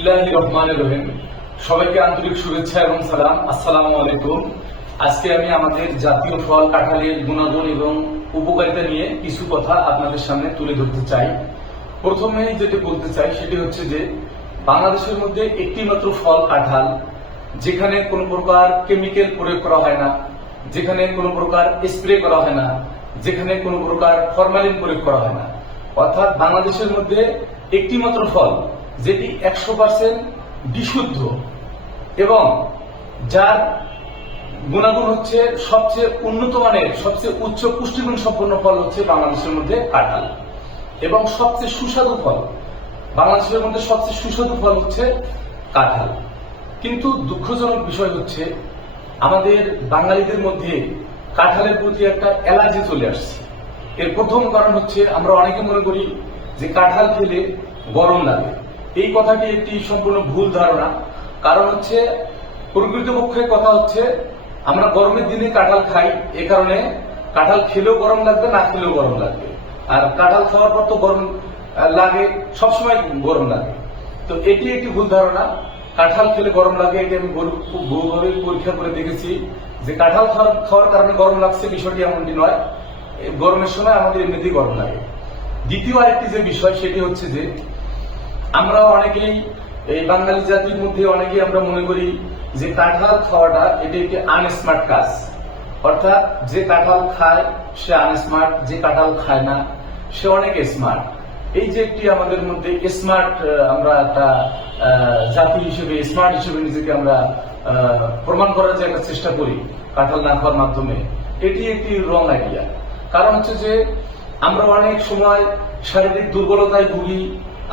বিসমিল্লাহির রহমানির রহিম। সবাইকে আন্তরিক শুভেচ্ছা এবং সালাম। আসসালামু আলাইকুম। আজকে আমি আমাদের জাতীয় ফল কাঁঠালের গুণাগুণ এবং উপকারিতা নিয়ে কিছু কথা আপনাদের সামনে তুলে ধরতে চাই। প্রথমে যেটা বলতে চাই সেটি হচ্ছে যে বাংলাদেশের মধ্যে একটি মাত্র ফল কাঁঠাল, যেখানে কোনো প্রকার কেমিক্যাল প্রয়োগ করা হয় না, যেখানে কোনো প্রকার স্প্রে করা হয় না, যেখানে কোনো প্রকার ফরমালিন প্রয়োগ করা হয় না। অর্থাৎ বাংলাদেশের মধ্যে একটি মাত্র ফল যেটি 100% বিশুদ্ধ এবং যার গুণাগুণ হচ্ছে সবচেয়ে উন্নত মানের, সবচেয়ে উচ্চ পুষ্টিগুণ সম্পন্ন ফল হচ্ছে বাংলাদেশের মধ্যে কাঁঠাল। এবং সবচেয়ে সুস্বাদু ফল, বাংলাদেশের মধ্যে সবচেয়ে সুস্বাদু ফল হচ্ছে কাঁঠাল। কিন্তু দুঃখজনক বিষয় হচ্ছে আমাদের বাঙালিদের মধ্যে কাঁঠালের প্রতি একটা অ্যালার্জি চলে আসছে। এর প্রথম কারণ হচ্ছে আমরা অনেকে মনে করি যে কাঁঠাল খেলে গরম লাগে। এই কথাটি একটি সম্পূর্ণ ভুল ধারণা। কারণ হচ্ছে প্রকৃতপক্ষে কথা হচ্ছে আমরা গরমের দিনে কাঁঠাল খাই, এ কারণে কাঁঠাল খেলেও গরম লাগবে, না খেলেও গরম লাগবে। আর কাঁঠাল খাওয়ার পর তো গরম লাগে, সবসময় গরম লাগে। তো এটি একটি ভুল ধারণা। কাঁঠাল খেলে গরম লাগে এটি আমি খুব বহুভাবে পরীক্ষা করে দেখেছি যে কাঁঠাল খাওয়ার কারণে গরম লাগছে, বিষয়টি এমনটি নয়। গরমের সময় আমাদের এমনিতেই গরম লাগে। দ্বিতীয় আরেকটি যে বিষয় সেটি হচ্ছে যে আমরা অনেকেই এই বাঙালি জাতির মধ্যে অনেকেই আমরা মনে করি যে কাঁঠাল খাওয়াটা এটি একটি আনস্মার্ট কাজ। অর্থাৎ যে কাঁঠাল খায় সে আনস্মার্ট, যে কাঁঠাল খায় না সে অনেক স্মার্ট। এই যে একটি আমাদের মধ্যে স্মার্ট, আমরা একটা জাতি হিসেবে স্মার্ট হিসেবে নিজেকে আমরা প্রমাণ করার যে একটা চেষ্টা করি কাঁঠাল না খাওয়ার মাধ্যমে, এটি একটি রং আইডিয়া। কারণ হচ্ছে যে আমরা অনেক সময় শারীরিক দুর্বলতায় ভুগি,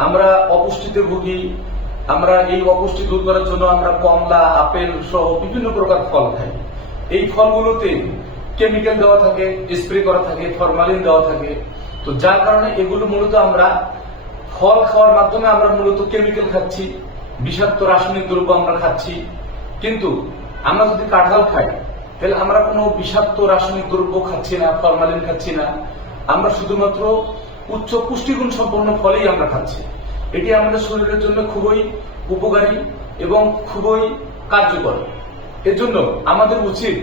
আমরা অপুষ্টিতে ভুগি। আমরা এই অপুষ্টি দূর করার জন্য আমরা কমলা, আপেল সহ বিভিন্ন প্রকার ফল খাই। এই ফলগুলোতে কেমিক্যাল দেওয়া থাকে, স্প্রে করা থাকে, ফরমালিন দেওয়া থাকে। তো যার কারণে এগুলো মূলত আমরা ফল খাওয়ার মাধ্যমে আমরা মূলত কেমিক্যাল খাচ্ছি, বিষাক্ত রাসায়নিক দ্রব্য আমরা খাচ্ছি। কিন্তু আমরা যদি কাঁঠাল খাই তাহলে আমরা কোনো বিষাক্ত রাসায়নিক দ্রব্য খাচ্ছি না, ফরমালিন খাচ্ছি না। আমরা শুধুমাত্র উচ্চ পুষ্টিগুণ সম্পন্ন ফলেই আমরা খাচ্ছি। এটি আমাদের শরীরের জন্য খুবই উপকারী এবং খুবই কার্যকর। এর জন্য আমাদের উচিত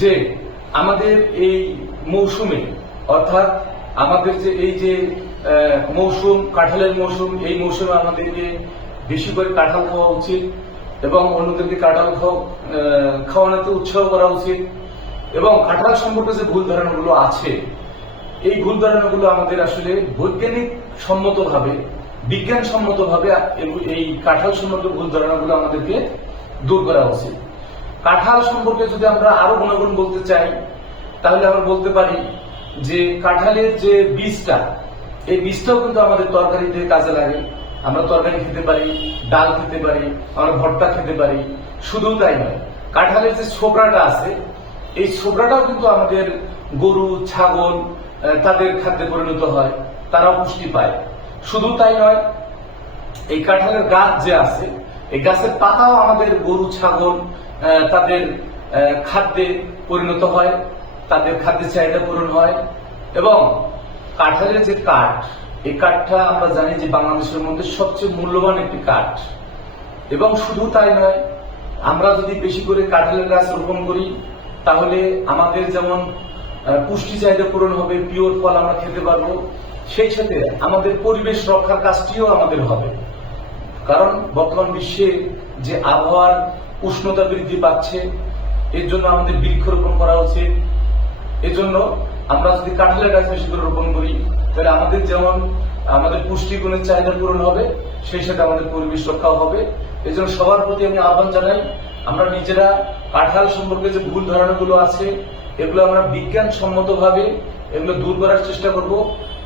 যে আমাদের এই মৌসুমে, অর্থাৎ আমাদের যে এই যে মৌসুম, কাঁঠালের মৌসুম, এই মৌসুমে আমাদেরকে বেশি করে কাঁঠাল খাওয়া উচিত এবং অন্যদেরকে কাঁঠাল খাওয়ানোতে উৎসাহ করা উচিত। এবং কাঁঠাল সম্পর্কে যে ভুল ধারণাগুলো আছে, এই ভুল ধারণাগুলো আমাদের আসলে বৈজ্ঞানিক সম্মতভাবে, বিজ্ঞানসম্মতভাবে এই কাঁঠাল সম্পর্কে ভুল ধারণাগুলো আমাদেরকে দূর করা উচিত। কাঁঠাল সম্পর্কে যদি আমরা আরো গুণাগুণ বলতে চাই তাহলে আমরা বলতে পারি যে কাঁঠালের যে বীজটা, এই বীজটাও কিন্তু আমাদের তরকারিতে কাজে লাগে। আমরা তরকারি খেতে পারি, ডাল খেতে পারি, আমরা ভর্তা খেতে পারি। শুধু তাই নয়, কাঁঠালের যে ছোবড়াটা আছে, এই ছোবড়াটাও কিন্তু আমাদের গরু, ছাগল তাদের খাদ্যে পরিণত হয়, তারাও পুষ্টি পায়। শুধু তাই নয়, এই কাঁঠালের গাছ যে আছে, এই গাছের পাতাও আমাদের গরু, ছাগল তাদের খাদ্যে পরিণত হয়, তাদের খাদ্যের চাহিদা পূরণ হয়। এবং কাঁঠালের যে কাঠ, এই কাঠটা আমরা জানি যে বাংলাদেশের মধ্যে সবচেয়ে মূল্যবান একটি কাঠ। এবং শুধু তাই নয়, আমরা যদি বেশি করে কাঁঠালের গাছ রোপণ করি তাহলে আমাদের যেমন পুষ্টি চাহিদা পূরণ হবে, পিওর ফল আমরা খেতে পারবো, সেই সাথে আমাদের পরিবেশ রক্ষার কাজটিও আমাদের হবে। কারণ বর্তমান বিশ্বে যে আবহাওয়ার উষ্ণতা বৃদ্ধি পাচ্ছে, এর জন্য আমাদের বৃক্ষরোপণ করা উচিত। এজন্য আমরা যদি কাঁঠালের গাছ বেশি করে রোপণ করি তাহলে আমাদের যেমন আমাদের পুষ্টিগুণের চাহিদা পূরণ হবে, সেই সাথে আমাদের পরিবেশ রক্ষাও হবে। এই জন্য সবার প্রতি আমি আহ্বান জানাই, আমরা নিজেরা কাঁঠাল সম্পর্কে যে ভুল ধারণাগুলো আছে এগুলো আমরা বিজ্ঞানসম্মতভাবে এগুলো দূর করার চেষ্টা করব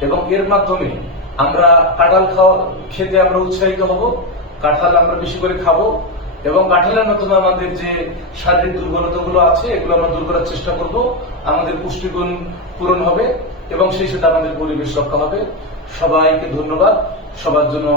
এবং এর মাধ্যমে আমরা কাঁঠাল খেতে আমরা উৎসাহিত হব। কাঁঠাল আমরা বেশি করে খাবো এবং কাঁঠালের মাধ্যমে আমাদের যে শারীরিক দুর্বলতাগুলো আছে এগুলো আমরা দূর করার চেষ্টা করব। আমাদের পুষ্টিগুণ পূরণ হবে এবং সেই সাথে আমাদের পরিবেশ রক্ষা হবে। সবাইকে ধন্যবাদ। সবার জন্য